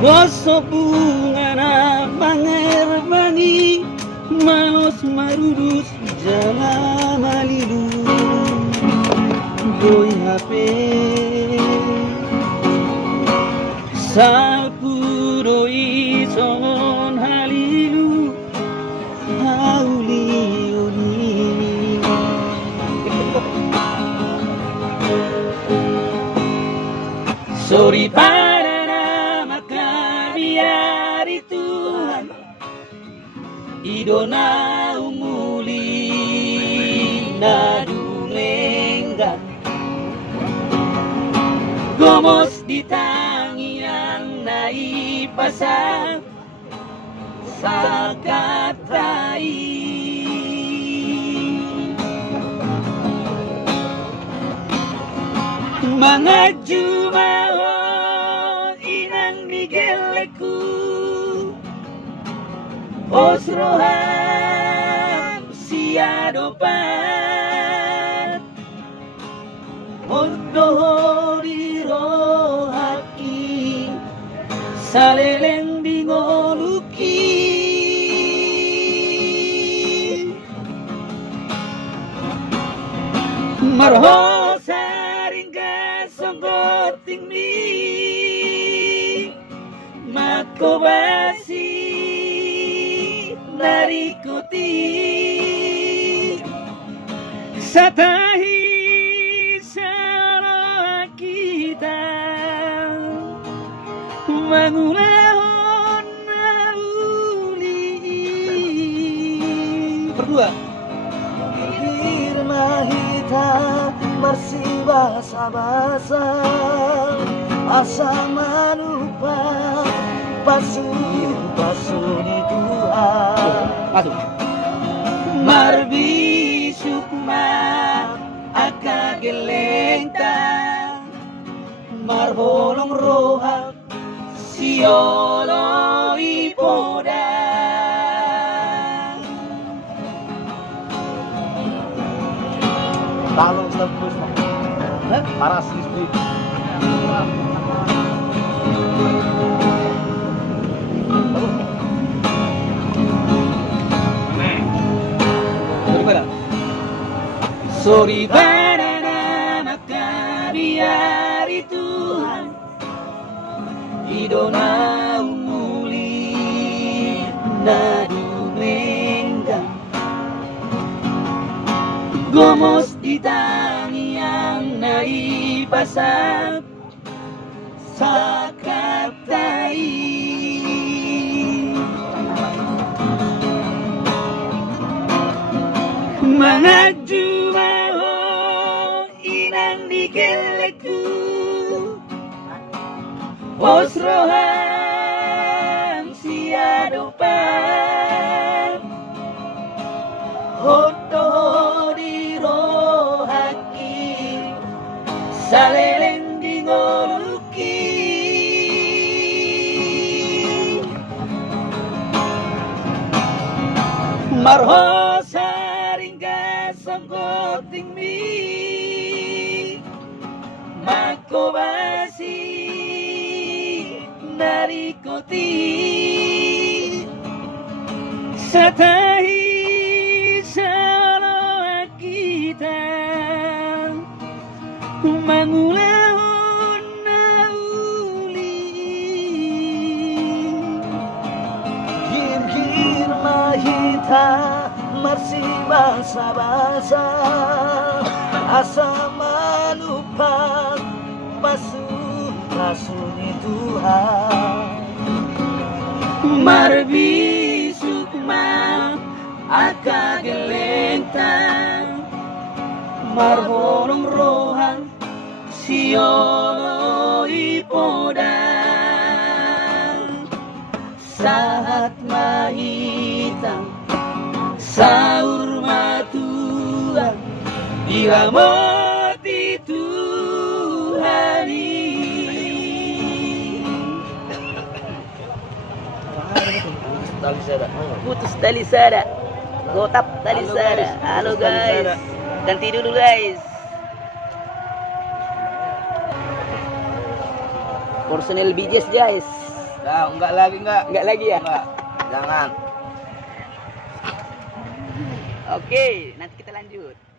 Gosok bunga na mangerbani malos marudus jangan malidu Doi HP Salpu doi songon halilu Hauliuni Sorry pada nama kabiari Tuhan Idona umuli nadulengga Gomos di tangian naipasan Sakatai Mga jumaho inang migeleku Osrohan siadopat Ondohori rohaki Saleleng dingoluki Marho saringga songgoting mi Makobasi narikuti Satahi sarah kita Mangulahon nauli Berdua Irma hita masih basa-basa Asa manupa Pasu di Tuhan Masuk Marbi sukma akagelenta Marholong roha siolo ipoda Kalau tebus paras listrik Sorry pada nama kabiari Tuhan Idona umuli nadu mengga Gomos di tangian naipasan Sakatai Mga jumaho inang digeleku Osrohan siadopan Hoto di rohaki Saleleng dingoluki Marho saringga songgoting mi Makobasi narikuti Satahi salah kita Mangulahon nauli Gir mahita masih basa-basa Asa malupa Pasu di Tuhan Marbi sukma akagelenta Marholong rohan siolo ipoda Saat mahitang Saur matuan Diramoti Tuhani Putus tali sada Gotap tali sada. Halo guys, ganti dulu guys. Personel BJS guys. Enggak lagi enggak. Enggak lagi ya? Enggak. Jangan. Oke, nanti kita lanjut.